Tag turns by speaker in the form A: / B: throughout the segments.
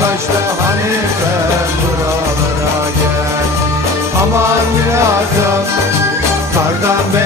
A: kaçtı Hanife buralara gel. Aman birazım kardan beyazım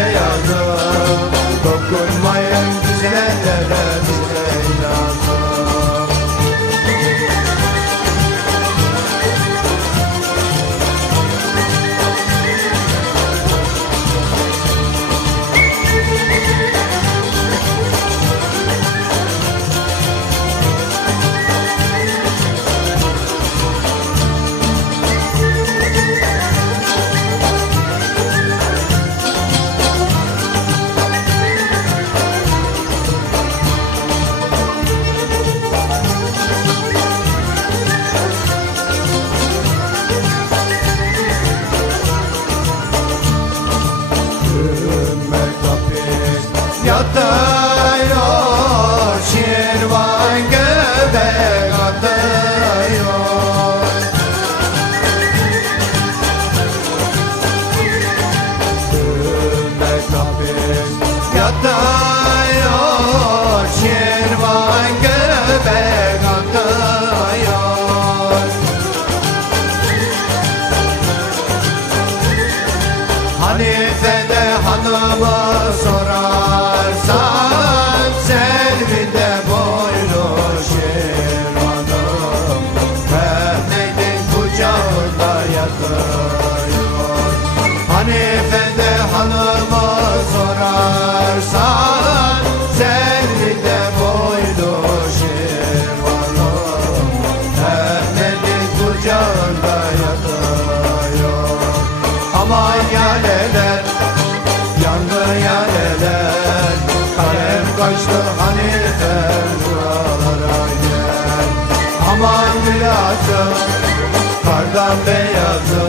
A: beyazı